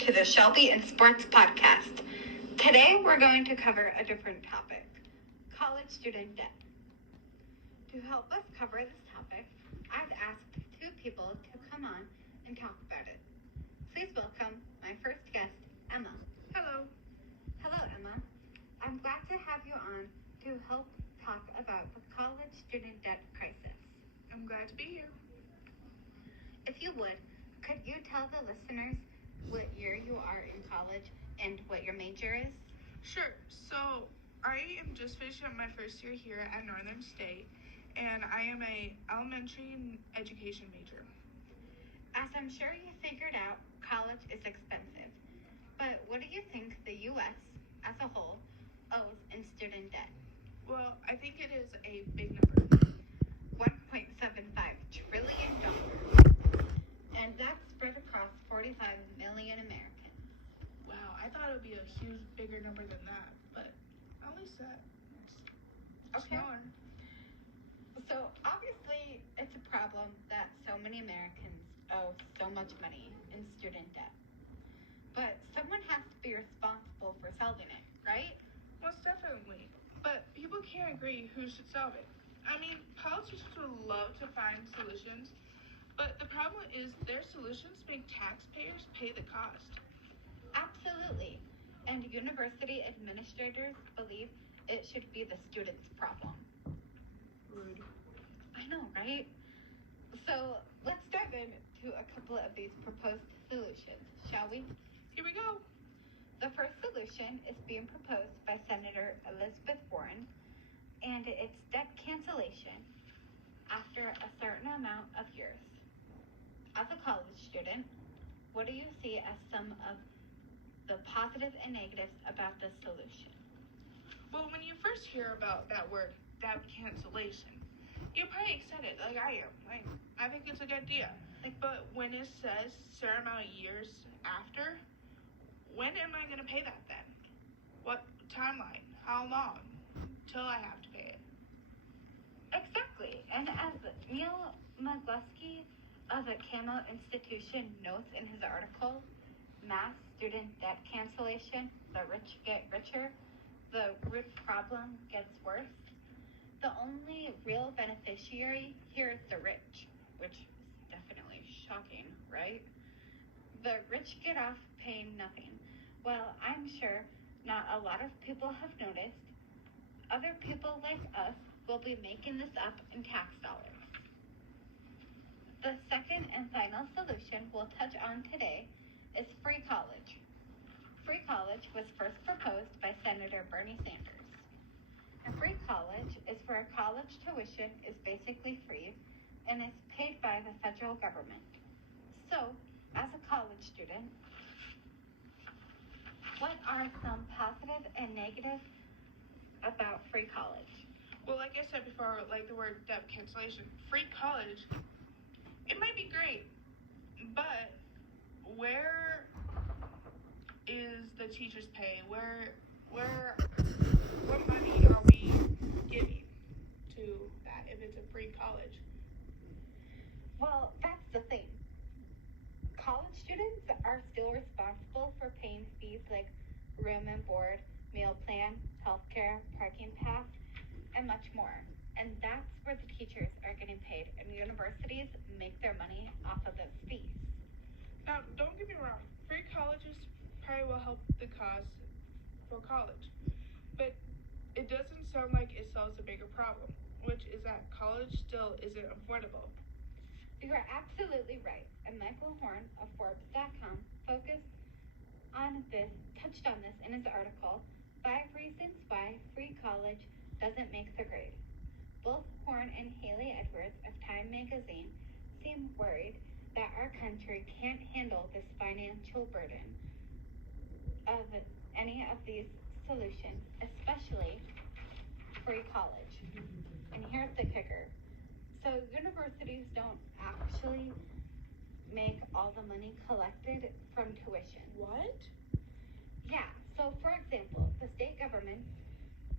to the Schelbie and Sports Podcast. Today we're going to cover a different topic, college student debt. To help us cover this topic, I've asked two people to come on and talk about it. Please welcome my first guest, Emma. Hello. Hello, Emma. I'm glad to have you on to help talk about the college student debt crisis. I'm glad to be here. If you would, could you tell the listeners what year you are in college and what your major is? Sure. So I am just finishing up my first year here at Northern State, and I am a elementary education major. As I'm sure you figured out, college is expensive. But what do you think the U.S. as a whole owes in student debt? Well, I think it is a big number. $1.75 trillion. And that's spread across 45 million Americans. Wow, I thought it would be a huge, bigger number than that, but at least that's smaller. So obviously, it's a problem that so many Americans owe so much money in student debt. But someone has to be responsible for solving it, right? Most definitely. But people can't agree who should solve it. I mean, politicians would love to find solutions, but the problem is their solutions make taxpayers pay the cost. Absolutely. And university administrators believe it should be the students' problem. Rude. I know, right? So let's dive into a couple of these proposed solutions, shall we? Here we go. The first solution is being proposed by Senator Elizabeth Warren, and it's debt cancellation after a certain amount of years. As a college student, what do you see as some of the positives and negatives about this solution? Well, when you first hear about that word, debt cancellation, you're probably excited, like I am. I think it's a good idea. But when it says certain amount of years after, when am I going to pay that then? What timeline? How long till I have to pay it? Exactly. And as Neil McGlusky of the Camo Institution notes in his article, Mass Student Debt Cancellation, the rich get richer, the root problem gets worse. The only real beneficiary here is the rich, which is definitely shocking, right? The rich get off paying nothing. Well, I'm sure not a lot of people have noticed, other people like us will be making this up in tax dollars. The second and final solution we'll touch on today is free college. Free college was first proposed by Senator Bernie Sanders. And free college is where college tuition is basically free and is paid by the federal government. So, as a college student, what are some positive and negative about free college? Well, like I said before, like the word debt cancellation, free college, it might be great, but where is the teacher's pay? What money are we giving to that if it's a free college? Well, that's the thing. College students are still responsible for paying fees like room and board, meal plan, healthcare, parking pass, and much more. And that's where the teachers are getting paid, and universities make their money off of those fees. Now, don't get me wrong, free colleges probably will help the cause for college, but it doesn't sound like it solves a bigger problem, which is that college still isn't affordable. You are absolutely right. And Michael Horn of Forbes.com touched on this in his article, 5 Reasons Why Free College Doesn't Make the Grade. Both Horn and Haley Edwards of Time magazine seem worried that our country can't handle this financial burden of any of these solutions, especially free college. And here's the kicker. So universities don't actually make all the money collected from tuition. What? Yeah, so for example, the state government,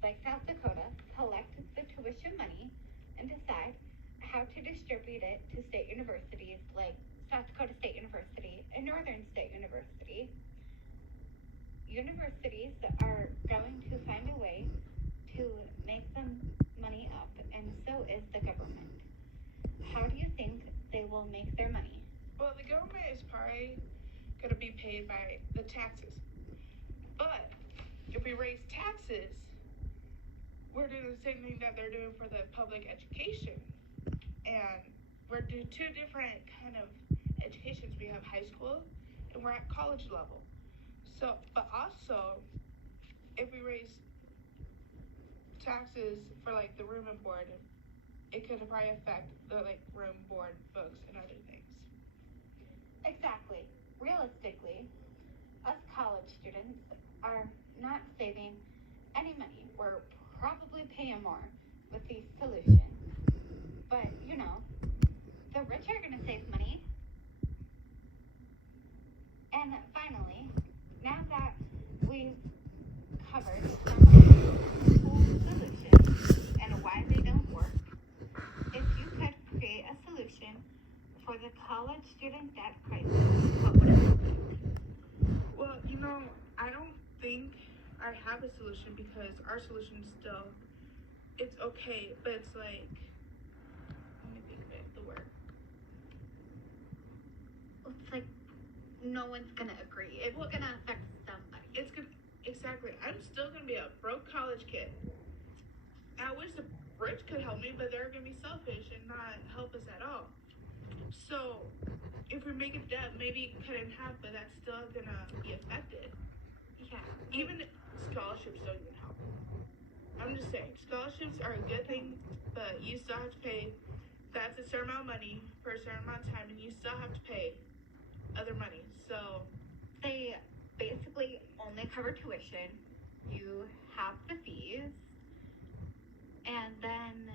like South Dakota, collect the tuition money and decide how to distribute it to state universities like South Dakota State University and Northern State University, universities are going to find a way to make them money up, and so is the government. How do you think they will make their money? Well, the government is probably going to be paid by the taxes. But if we raise taxes, we're doing the same thing that they're doing for the public education. And we're doing two different kind of educations. We have high school and we're at college level. So, but also, if we raise taxes for like the room and board, it could probably affect the like room, board, books, and other things. Exactly. Realistically, us college students are not saving any money. We're probably paying more with these solutions. But, the rich are going to save money. And finally, now that we've covered some of the solutions and why they don't work, if you could create a solution for the college student debt crisis, what would it be? Well, I don't think I have a solution because our solution still, it's okay, but it's like, let me think of the word. It's like no one's going to agree. It's going to affect somebody. Exactly. I'm still going to be a broke college kid. I wish the rich could help me, but they're going to be selfish and not help us at all. So, if we make a debt, maybe cut it in half, but that's still going to be affected. Yeah. Even scholarships don't even help. I'm just saying, scholarships are a good thing, but you still have to pay. That's a certain amount of money for a certain amount of time, and you still have to pay other money. So they basically only cover tuition. You have the fees, and then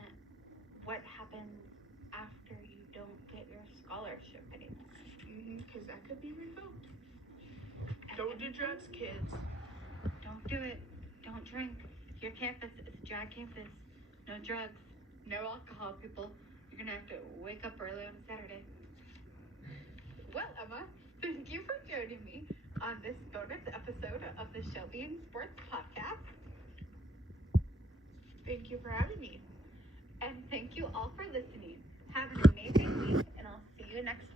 what happens after you don't get your scholarship anymore? Because that could be revoked. Don't do drugs, kids. Don't do it. Don't drink. Your campus is a dry campus. No drugs. No alcohol, people. You're going to have to wake up early on Saturday. Well, Emma, thank you for joining me on this bonus episode of the Schelbie and Sports Podcast. Thank you for having me. And thank you all for listening. Have an amazing week, and I'll see you next week.